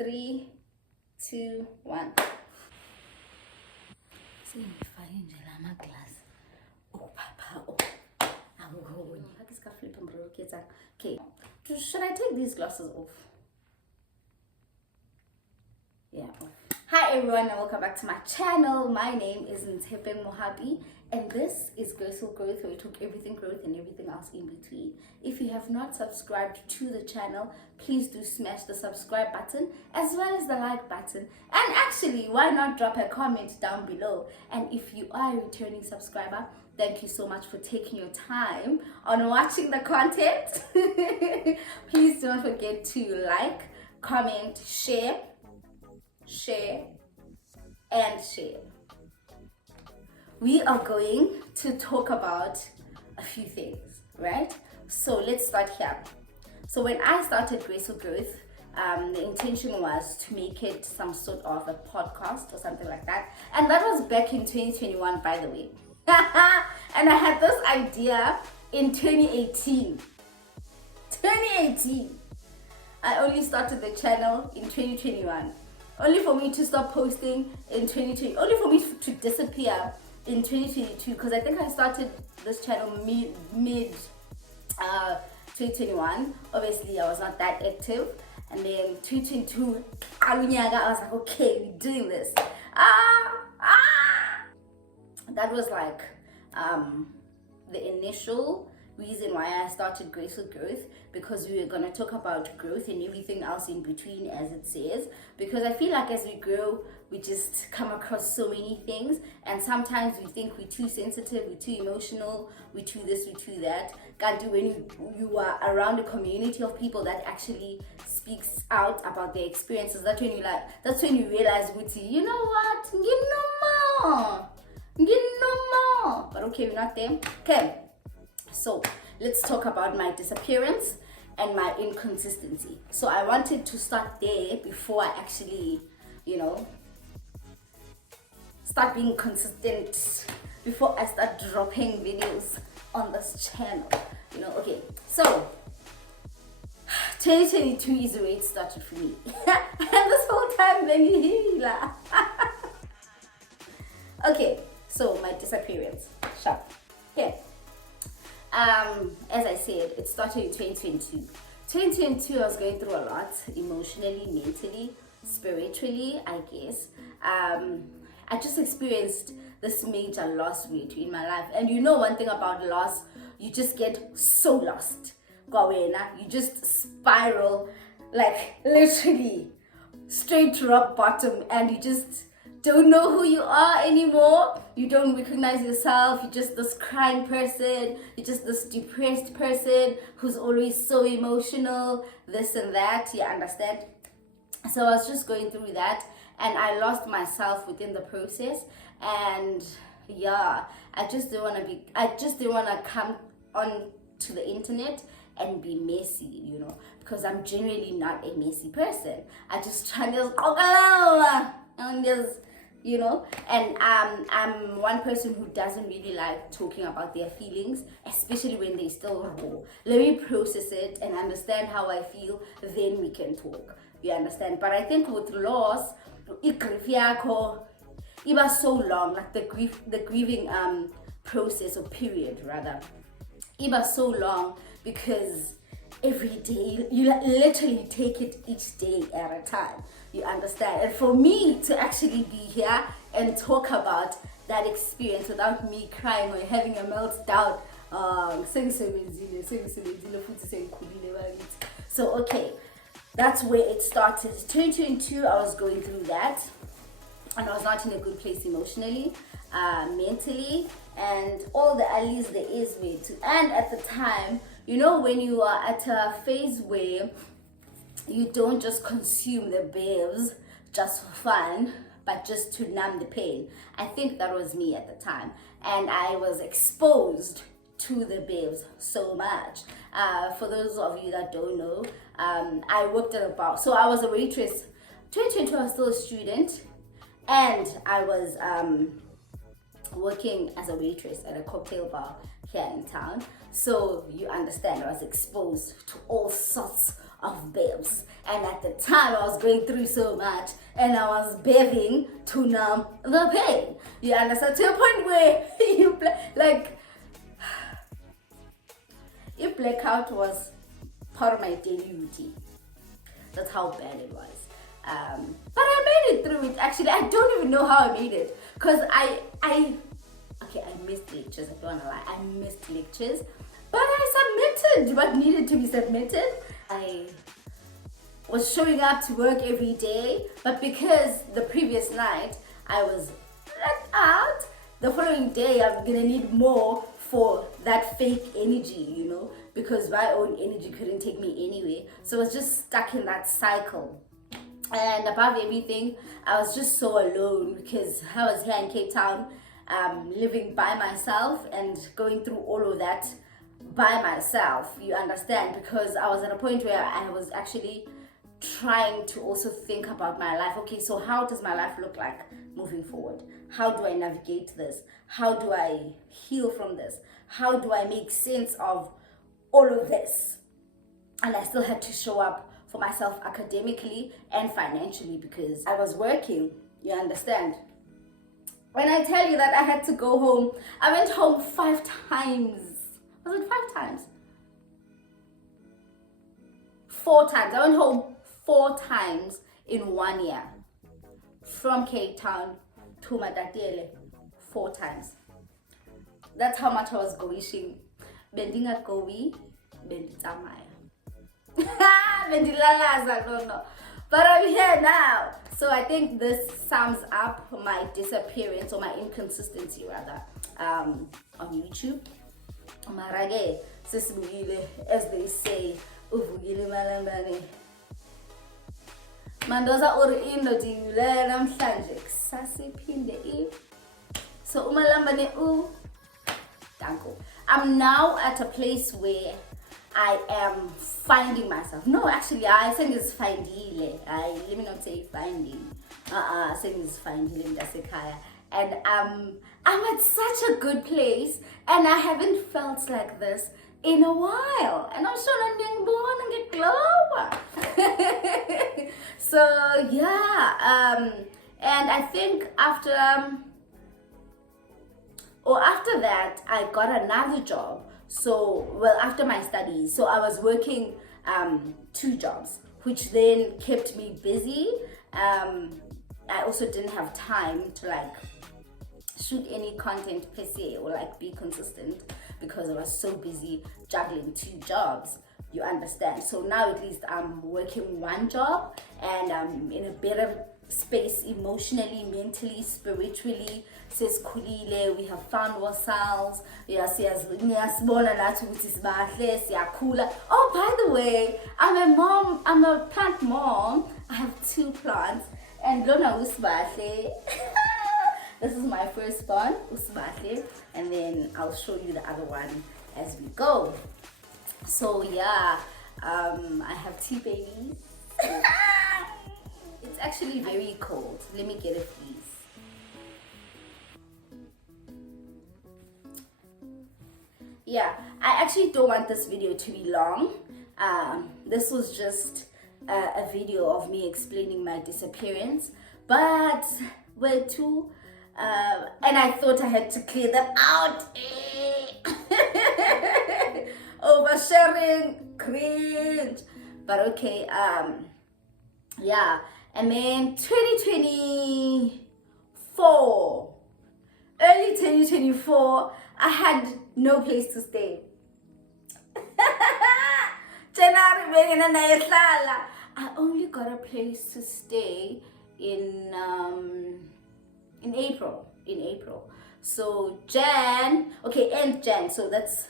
3, 2, 1. Sengifake nje lama glass. Oh papa, oh. Okay. Should I take these glasses off? Yeah. Hi everyone and welcome back to my channel. My name is Ntepeng Mohabi and this is Graceful Growth, where we talk everything growth and everything else in between. If you have not subscribed to the channel, please do smash the subscribe button as well as the like button, and actually why not drop a comment down below. And if you are a returning subscriber, thank you so much for taking your time on watching the content. Please don't forget to like, comment, share and share. We are going to talk about a few things, right? So let's start here. So when I started Graceful Growth, the intention was to make it some sort of a podcast or something like that, and that was back in 2021, by the way. And I had this idea in 2018. I only started the channel in 2021. Only for me to stop posting in 2020. Only for me to disappear in 2022. Because I think I started this channel mid 2021. Obviously, I was not that active. And then 2022, I was like, okay, we're doing this. That was like the initial reason why I started Graceful Growth, because we were going to talk about growth and everything else in between, as it says. Because I feel like as we grow, we just come across so many things, and sometimes we think we're too sensitive, we're too emotional, we're too this, we're too that. Can't do when you are around a community of people that actually speaks out about their experiences. That's when you realize, you know what, get no more. But okay, we're not there. Okay. So let's talk about my disappearance and my inconsistency. So I wanted to start there before I actually, start being consistent, before I start dropping videos on this channel. Okay. So 2022 is the way it started for me. And this whole time, baby. Okay. So my disappearance. Sharp. Okay. As I said, it started in 2022. 2022, I was going through a lot, emotionally, mentally, spiritually, I guess. I just experienced this major loss rate in my life. And you know one thing about loss, you just get so lost. You just spiral, like literally straight to rock bottom, and you just don't know who you are anymore. You don't recognize yourself. You're just this crying person. You're just this depressed person who's always so emotional, this and that. You understand? So I was just going through that, and I lost myself within the process. And yeah, I just didn't want to come on to the internet and be messy, because I'm generally not a messy person. I just try to and just and I'm one person who doesn't really like talking about their feelings, especially when they're still raw. Let me process it and understand how I feel, then we can talk. You understand? But I think with loss, it was so long, like the grieving process or period rather. It was so long because every day you literally take it each day at a time. You understand? And for me to actually be here and talk about that experience without me crying or having a meltdown, so okay, that's where it started. 2022, I was going through that, and I was not in a good place emotionally, mentally, and all the alleys there is way to. And at the time, when you are at a phase where you don't just consume the babes just for fun, but just to numb the pain. I think that was me at the time. And I was exposed to the babes so much. For those of you that don't know, I worked at a bar. So I was a waitress. 2022, I was still a student. And I was working as a waitress at a cocktail bar here in town. So you understand, I was exposed to all sorts of babes. And at the time, I was going through so much, and I was begging to numb the pain. You understand? To a point where if blackout was part of my daily routine. That's how bad it was. But I made it through it. Actually, I don't even know how I made it, because I missed lectures. I don't wanna lie, I missed lectures, but I submitted what needed to be submitted. I was showing up to work every day, but because the previous night I was blacked out, the following day I'm gonna need more for that fake energy, you know, because my own energy couldn't take me anywhere. So I was just stuck in that cycle. And above everything, I was just so alone, because I was here in Cape Town, living by myself and going through all of that by myself, you understand, because I was at a point where I was actually trying to also think about my life. Okay, so how does my life look like moving forward? How do I navigate this? How do I heal from this? How do I make sense of all of this? And I still had to show up for myself academically and financially, because I was working, you understand. When I tell you that I had to go home, I went home 5 times. Was it 5 times? 4 times. I went home 4 times in 1 year. From Cape Town to Matatele, 4 times. That's how much I was going. Bendinga gowi, benditamaya. Bendilalaza, no. But I'm here now. So I think this sums up my disappearance, or my inconsistency rather, on YouTube. Marage, sisibugile, as they say, uvugile malambane. Mandoza uri indodi yule namhlanje kusasiphinde so umalambane danko. I'm now at a place where I am finding myself. No, actually, I think it's findile. Let me not say finding. I think it's findile. And I'm at such a good place, and I haven't felt like this in a while. And I'm sure I'm born and get glow. So yeah, and I think after that, I got another job. So, well, after my studies, so I was working 2 jobs, which then kept me busy. I also didn't have time to like shoot any content per se, or like be consistent, because I was so busy juggling 2 jobs, you understand. So now at least I'm working 1 job, and I'm in a better space emotionally, mentally, spiritually. Says kulile, we have found ourselves. Oh, by the way, I'm a mom, I'm a plant mom. I have 2 plants, and Lona usbahle. This is my first one, usbahle, and then I'll show you the other one as we go. So yeah, I have 2 babies. It's actually very cold. Let me get a piece. Yeah, I actually don't want this video to be long. This was just a video of me explaining my disappearance, but we're too, and I thought I had to clear that out. Oversharing, cringe, but okay. Yeah, and then 2024, early 2024, I had no place to stay. I only got a place to stay in April. So end Jan. So that's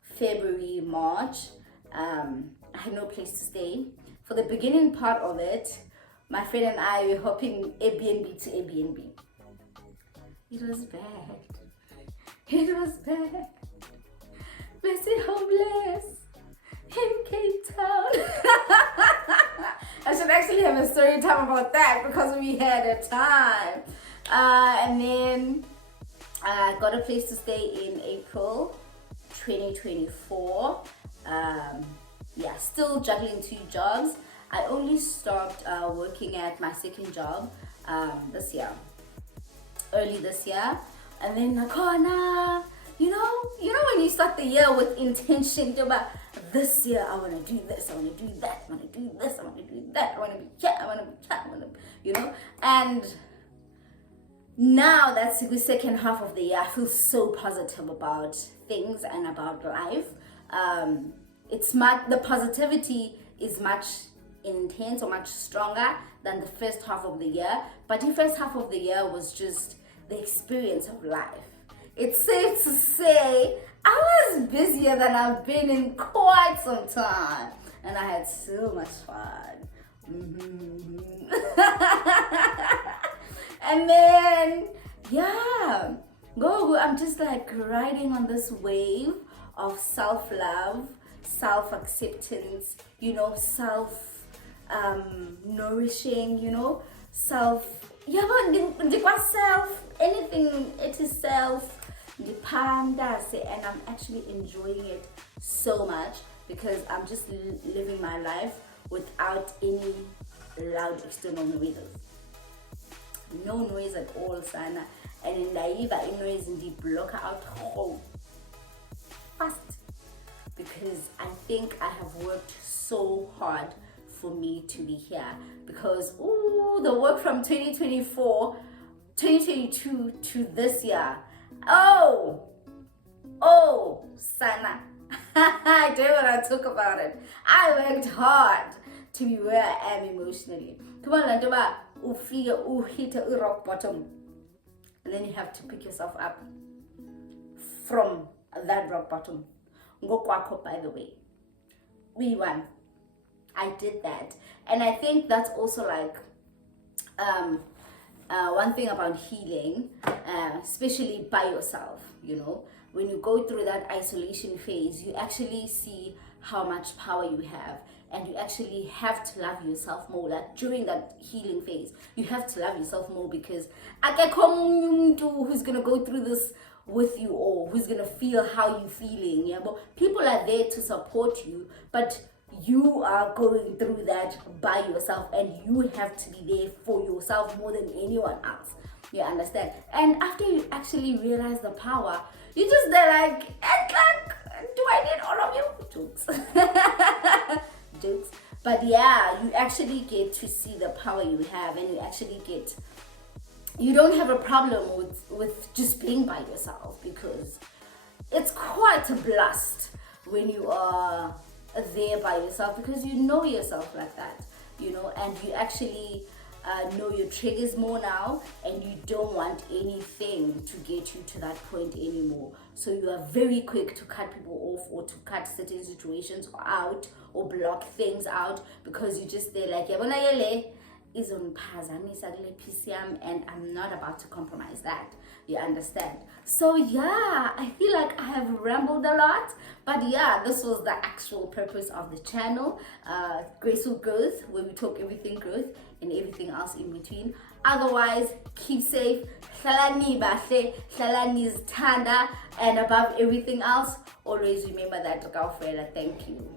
February, March. I had no place to stay. For the beginning part of it, my friend and I were hopping Airbnb to Airbnb. It was bad. Messy homeless in Cape Town. I should actually have a story time about that, because we had a time. And then I got a place to stay in April 2024. Yeah, still juggling 2 jobs. I only stopped working at my second job this year, early this year. And then like, oh nah, you know when you start the year with intention to about this year I want to do this, I want to do that, I want to do this, I want to do that, I want to be cat, I want to be cat, I want to, and now that's the second half of the year, I feel so positive about things and about life. The positivity is much intense or much stronger than the first half of the year, but the first half of the year was just the experience of life. It's safe to say I was busier than I've been in quite some time, and I had so much fun. And then, yeah, I'm just like riding on this wave of self-love, self-acceptance, self-nourishing, self, anything, it is self, and I'm actually enjoying it so much because I'm just living my life without any loud external noises. No noise at all, sana. And in Naiva, noise in the blocker out fast, because I think I have worked so hard for me to be here, because the work from 2022 to this year, sana. I don't want to talk about it. I worked hard to be where I am emotionally. Come on, Landoba, hit a rock bottom, and then you have to pick yourself up from that rock bottom. Go kwako, by the way. We won. I did that, and I think that's also like one thing about healing, especially by yourself. When you go through that isolation phase, you actually see how much power you have, and you actually have to love yourself more. Like during that healing phase, you have to love yourself more, because who's gonna go through this with you, or who's gonna feel how you're feeling. But people are there to support you, but you are going through that by yourself, and you have to be there for yourself more than anyone else. You understand? And after you actually realize the power, you just they're like, do I need all of you? Jokes. Jokes. But yeah, you actually get to see the power you have, and you don't have a problem with just being by yourself, because it's quite a blast when you are there by yourself, because you know yourself like that, and you actually know your triggers more now, and you don't want anything to get you to that point anymore. So you are very quick to cut people off, or to cut certain situations out, or block things out, because you just there like, is on PCM, and I'm not about to compromise that. You understand? So yeah, I feel like I have rambled a lot, but yeah, this was the actual purpose of the channel, Graceful Growth, where we talk everything growth and everything else in between. Otherwise, keep safe, hlalani bahle, hlalani zithanda, and above everything else, always remember that, thank you.